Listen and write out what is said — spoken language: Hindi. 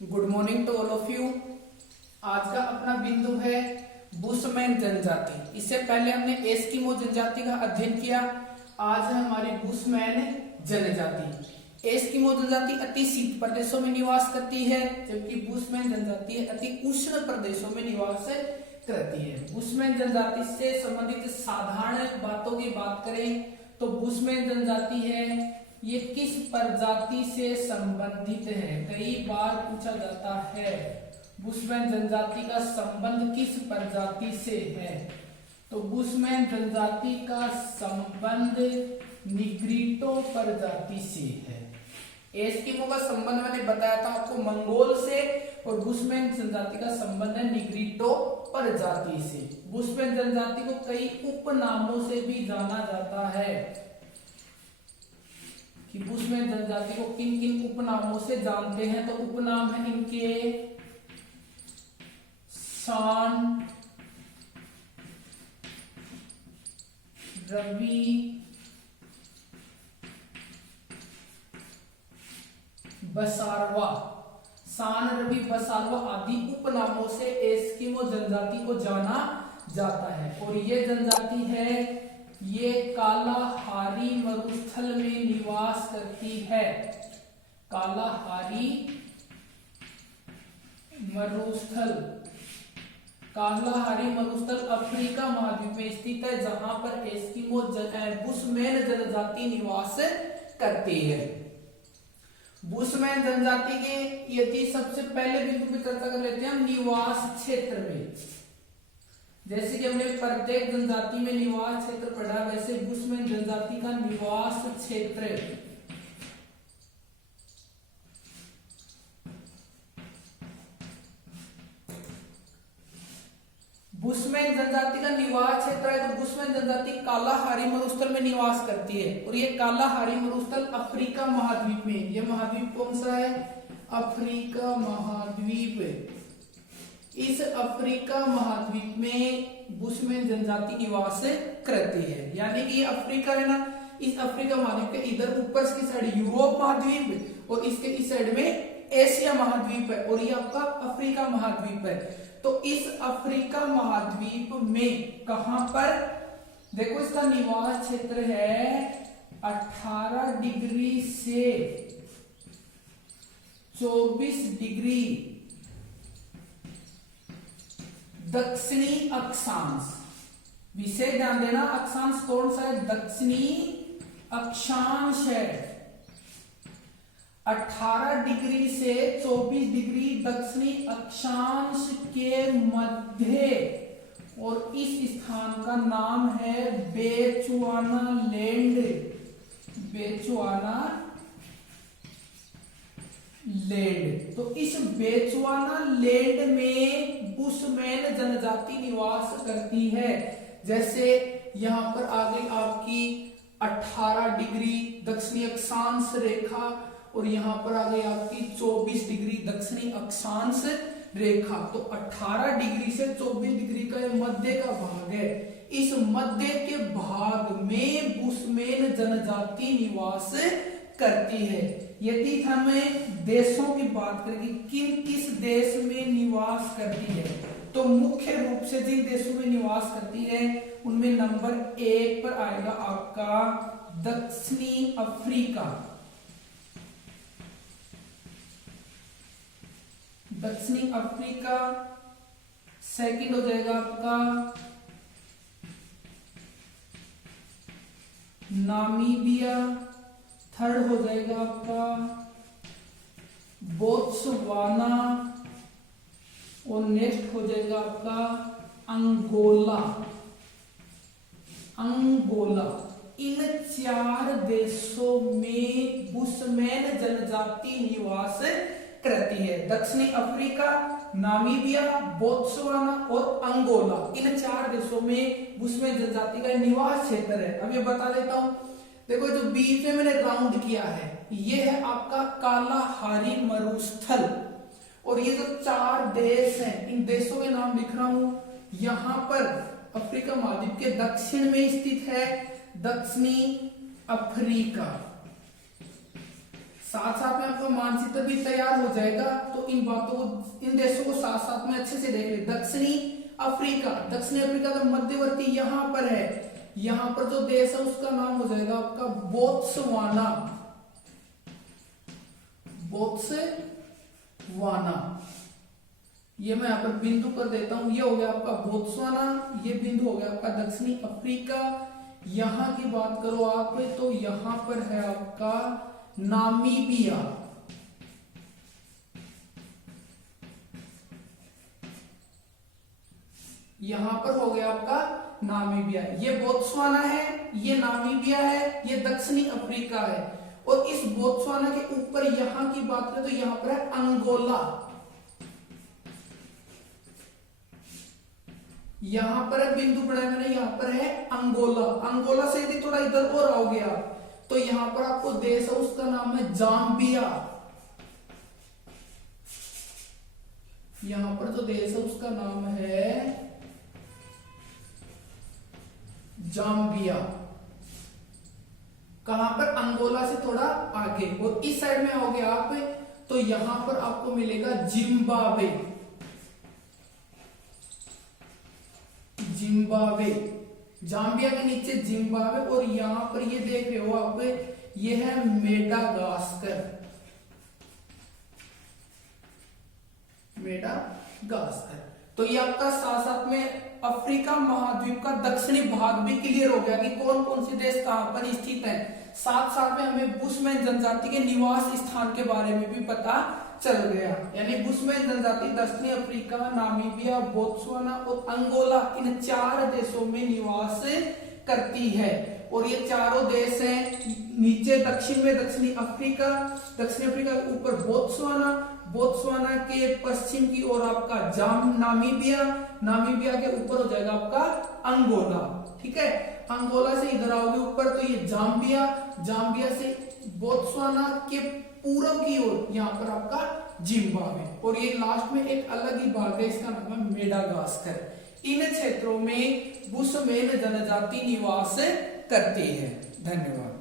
Good morning to all of you. आज का अपना बिंदु है बुशमैन जनजाति। इससे पहले हमने एस्किमो जनजाति का अध्ययन किया। आज है हमारी बुशमैन जनजाति। एस्किमो जनजाति अति शीत प्रदेशों में निवास करती है, जबकि बुशमैन जनजाति अति उष्ण प्रदेशों में निवास करती है। बुशमैन जनजाति से संबंधित साधारण बातों की बात करें तो बुशमैन जनजाति है, ये किस प्रजाति से संबंधित है? कई बार पूछा जाता है बुशमैन जनजाति का संबंध किस प्रजाति से है। तो बुशमैन जनजाति का संबंध निग्रिटो प्रजाति से है। एस्किमो का संबंध मैंने बताया था आपको मंगोल से, और बुशमैन जनजाति का संबंध है निग्रिटो प्रजाति से। बुशमैन जनजाति को कई उपनामों से भी जाना जाता है कि बुशमैन जनजाति को किन किन उपनामों से जानते हैं। तो उपनाम है इनके शान, रवि, बसारवा। शान, रवि, बसारवा आदि उपनामों से एस्किमो जनजाति को जाना जाता है। और ये जनजाति है, ये कालाहारी मरुस्थल में निवास करती है। कालाहारी मरुस्थल, कालाहारी मरुस्थल अफ्रीका महाद्वीप में स्थित है, जहां पर एस्किमो बुशमैन जनजाति निवास करती है। बुशमैन जनजाति के यदि सबसे पहले बिंदु पे चर्चा कर लेते हैं हम निवास क्षेत्र में। जैसे कि हमने प्रत्येक जनजाति में निवास क्षेत्र पढ़ा, वैसे बुशमैन जनजाति का निवास क्षेत्र बुशमैन जनजाति का निवास क्षेत्र है। तो बुशमैन जनजाति कालाहारी मरुस्थल में निवास करती है, और ये कालाहारी मरुस्थल अफ्रीका महाद्वीप में, यह महाद्वीप कौन सा है? अफ्रीका महाद्वीप। इस अफ्रीका महाद्वीप में बुशमैन जनजाति निवास करती है। यानी कि ये अफ्रीका है ना, इस अफ्रीका महाद्वीप के इधर ऊपर की साइड यूरोप महाद्वीप और इसके इस साइड में एशिया महाद्वीप है, और ये आपका अफ्रीका महाद्वीप है। तो इस अफ्रीका महाद्वीप में कहां पर देखो इसका निवास क्षेत्र है 18 डिग्री से 24 डिग्री दक्षिणी अक्षांश। विषय ध्यान देना, अक्षांश कौन सा है? दक्षिणी अक्षांश है। 18 डिग्री से 24 डिग्री दक्षिणी अक्षांश के मध्य, और इस स्थान का नाम है बेचुआना लैंड। बेचुआना लैंड। तो इस बेचुआना लैंड में बुशमैन जनजाति निवास करती है। जैसे यहां पर आ गई आपकी 18 डिग्री दक्षिणी अक्षांश रेखा, और यहां पर आ गई आपकी 24 डिग्री दक्षिणी अक्षांश रेखा। तो 18 डिग्री से 24 डिग्री का ये मध्य का भाग है। इस मध्य के भाग में बुशमैन जनजाति निवास करती है। यदि हमें देशों की बात करें कि किन किस देश में निवास करती है, तो मुख्य रूप से जिन देशों में निवास करती है उनमें नंबर 1 पर आएगा आपका दक्षिणी अफ्रीका। दक्षिणी अफ्रीका। सेकंड हो जाएगा आपका नामीबिया। थर्ड हो जाएगा आपका बोत्सवाना, और नेक्स्ट हो जाएगा आपका अंगोला। अंगोला। इन 4 देशों में बुशमैन जनजाति निवास करती है। दक्षिणी अफ्रीका, नामीबिया, बोत्सवाना और अंगोला, इन 4 देशों में बुशमैन जनजाति का निवास क्षेत्र है। अब ये बता देता हूं, देखो जो बीच में मैंने राउंड किया है ये है आपका कालाहारी मरुस्थल, और ये जो 4 देश हैं इन देशों के नाम लिख रहा हूं। यहां पर अफ्रीका महाद्वीप के दक्षिण में स्थित है दक्षिणी अफ्रीका। साथ साथ में आपका मानचित्र भी तैयार हो जाएगा। तो इन बातों को, इन देशों को साथ साथ में अच्छे से देख ले। दक्षिणी अफ्रीका का मध्यवर्ती यहाँ पर है, यहाँ पर जो देश है उसका नाम हो जाएगा आपका बोत्सवाना। बोत्सवाना, ये मैं यहाँ पर बिंदु कर देता हूं। ये हो गया आपका बोत्सवाना, ये बिंदु हो गया आपका दक्षिणी अफ्रीका। यहां की बात करो आप तो यहां पर है आपका नामीबिया। यहां पर हो गया आपका नामीबिया। ये बोत्सवाना है, ये नामीबिया है, ये दक्षिणी अफ्रीका है। और इस बोत्सवाना के ऊपर यहां की बात करें तो यहां पर है अंगोला। यहां पर है बिंदु बनाया मैंने, यहां पर है अंगोला। अंगोला से यदि थोड़ा इधर और आओगे आप तो यहां पर आपको देश है उसका नाम है जाम्बिया। यहां पर जो देश है उसका नाम है जाम्बिया। कहां पर? अंगोला से थोड़ा आगे। और इस साइड में आओगे आप तो यहां पर आपको मिलेगा जिम्बाब्वे। जिम्बाब्वे, जाम्बिया के नीचे जिम्बाब्वे। और यहां पर ये देख रहे हो आप, ये है मेडागास्कर। मेडागास्कर। तो ये आपका साथ साथ में अफ्रीका महाद्वीप का दक्षिणी भाग भी क्लियर हो गया कि कौन कौन से देश कहां पर स्थित हैं। साथ साथ में हमें बुशमैन जनजाति के निवास स्थान के बारे में भी पता चल गया। यानी बुशमैन जनजाति दक्षिणी अफ्रीका, नामीबिया, बोत्सवाना और अंगोला, इन 4 देशों में निवास करती है। और ये चारों देश हैं, नीचे दक्षिण में दक्षिणी अफ्रीका, दक्षिण अफ्रीका के ऊपर बोत्सवाना, बोत्सवाना के पश्चिम की ओर आपका नामीबिया, नामीबिया के ऊपर हो जाएगा आपका अंगोला। ठीक है, अंगोला से इधर आओगे ऊपर तो ये जाम्बिया, जाम्बिया से बोत्सवाना के पूर्व की ओर यहाँ पर आपका जिम्बाब्वे। और ये लास्ट में एक अलग ही भाग है, इसका नाम है मेडागास्कर। इन क्षेत्रों में बुशमैन जनजाति निवास करती है। धन्यवाद।